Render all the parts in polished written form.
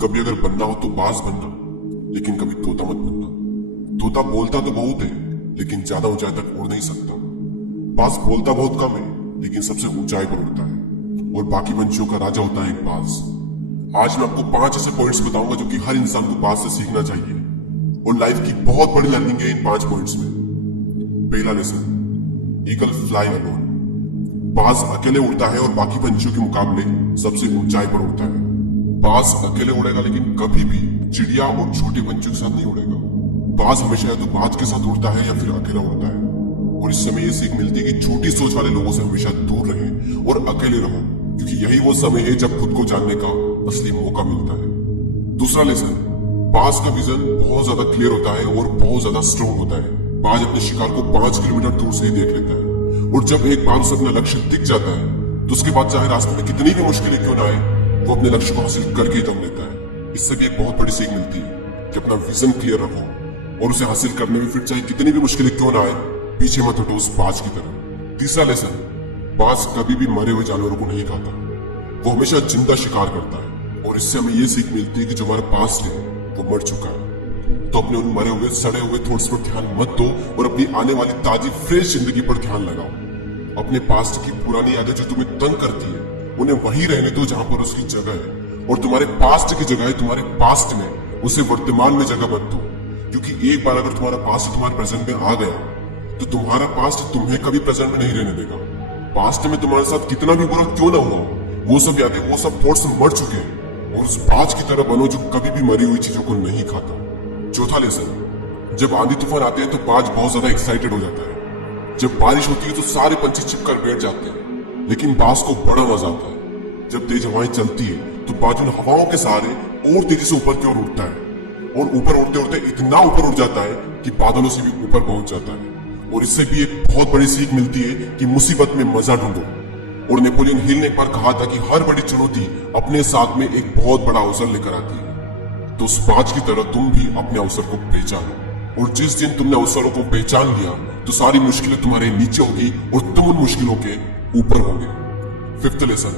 कभी अगर बनना हो तो बाज बनना, लेकिन कभी तोता मत बनना। तोता बोलता तो बहुत है, लेकिन ज्यादा ऊंचाई तक उड़ नहीं सकता। बाज बोलता बहुत कम है, लेकिन सबसे ऊंचाई पर उड़ता है, और बाकी पंछियों का राजा होता है एक बाज। आज मैं आपको 5 ऐसे पॉइंट्स बताऊंगा जो कि हर इंसान को बाज से सीखना चाहिए, और लाइफ की बहुत बड़ी लर्निंग है इन 5 पॉइंट्स में। पहला लेसन, ईगल फ्लाई अलोन। बाज अकेले उड़ता है और बाकी पंछियों के मुकाबले सबसे ऊंचाई पर उड़ता है। बाज अकेले उड़ेगा, लेकिन कभी भी चिड़िया और छोटे पंछियों के साथ नहीं उड़ेगा। बाज हमेशा या तो बाज के साथ उड़ता है या फिर अकेला उड़ता है, और इस समय ये सीख मिलती है कि छोटी सोच वाले लोगों से हमेशा दूर रहें और अकेले रहो, क्योंकि यही वो समय है जब खुद को जानने का असली मौका मिलता है। दूसरा लेसन, बाज का विजन बहुत ज्यादा क्लियर होता है और बहुत ज्यादा स्ट्रॉन्ग होता है। बाज अपने शिकार को 5 किलोमीटर दूर से ही देख लेता है, और जब एक बार उसे अपना लक्ष्य दिख जाता है तो उसके बाद चाहे रास्ते में कितनी भी मुश्किलें क्यों ना आए, वो अपने लक्ष्य को हासिल करके ही दम लेता है। इससे भी एक बहुत बड़ी सीख मिलती है कि अपना विजन क्लियर रखो और उसे हासिल करने में फिर चाहे कितनी भी मुश्किलें क्यों ना आए, पीछे मत हटो उस बाज की तरह। तीसरा लेसन, बाज कभी भी मरे हुए जानवरों को नहीं खाता, वो हमेशा जिंदा शिकार करता है, और इससे हमें ये सीख मिलती है कि जो हमारा पास्ट है वो मर चुका है, तो अपने उन मरे हुए सड़े हुए थॉट्स पर ध्यान मत दो और अपनी आने वाली ताजी फ्रेश जिंदगी पर ध्यान लगाओ। अपने पास्ट की पुरानी यादें जो तुम्हें तंग करती है उन्हें वहीं रहने दो जहां पर उसकी जगह है, और तुम्हारे पास्ट की जगह है तुम्हारे पास्ट में, उसे वर्तमान में जगह मत दो, क्योंकि एक बार अगर तुम्हारा पास्ट तुम्हारे प्रेजेंट में आ गया तो तुम्हारा पास्ट तुम्हें कभी प्रेजेंट में नहीं रहने देगा। पास्ट में तुम्हारे साथ कितना भी बुरा क्यों ना हुआ, वो सब यादें, वो सब थॉट्स मर चुके हैं, और उस बाज की तरह बनो जो कभी भी मरी हुई चीजों को नहीं खाता। चौथा लेसन, जब आंधी तूफान आते हैं तो बाज बहुत ज्यादा एक्साइटेड हो जाता है। जब बारिश होती है तो सारे पंछी छिपकर बैठ जाते हैं, लेकिन बाज को बड़ा मजा आता है। जब तेज हवाएं चलती है तो बाज उन हवाओं के सहारे और तेजी से ऊपर की ओर उठता है, और ऊपर उड़ते उड़ते इतना ऊपर उड़ जाता है कि बादलों से भी ऊपर पहुंच जाता है। और इससे भी एक बहुत बड़ी सीख मिलती है कि मुसीबत में मजा ढूंढो। और नेपोलियन हिल ने एक बार कहा था कि हर बड़ी चुनौती अपने साथ में एक बहुत बड़ा अवसर लेकर आती है। तो उस बाज की तरह तुम भी अपने अवसर को पहचानो, और जिस दिन तुमने अवसरों को पहचान लिया तो सारी मुश्किलें तुम्हारे नीचे होगी और तुम उन मुश्किलों के ऊपर होगे। फिफ्थ लेसन,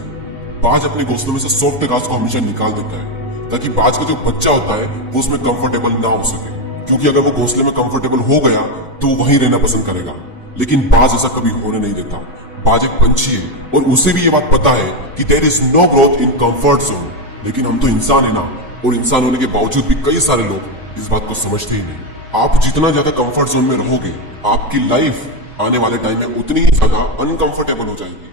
बाज अपने घोंसलों में से सॉफ्ट घास को हमेशा निकाल देता है, ताकि बाज का जो बच्चा होता है वो उसमें कंफर्टेबल ना हो सके, क्योंकि अगर वो घोंसले में कंफर्टेबल हो गया तो वो वहीं रहना पसंद करेगा। लेकिन बाज ऐसा कभी होने नहीं देता। बाज एक पंछी है और उसे भी ये बात पता है कि there is no growth in comfort zone. लेकिन हम तो इंसान है ना, और इंसान होने के बावजूद भी कई सारे लोग इस बात को समझते ही नहीं। आप जितना ज्यादा कंफर्ट जोन में रहोगे, आपकी लाइफ आने वाले टाइम में उतनी ही ज्यादा अनकंफर्टेबल हो जाएगी।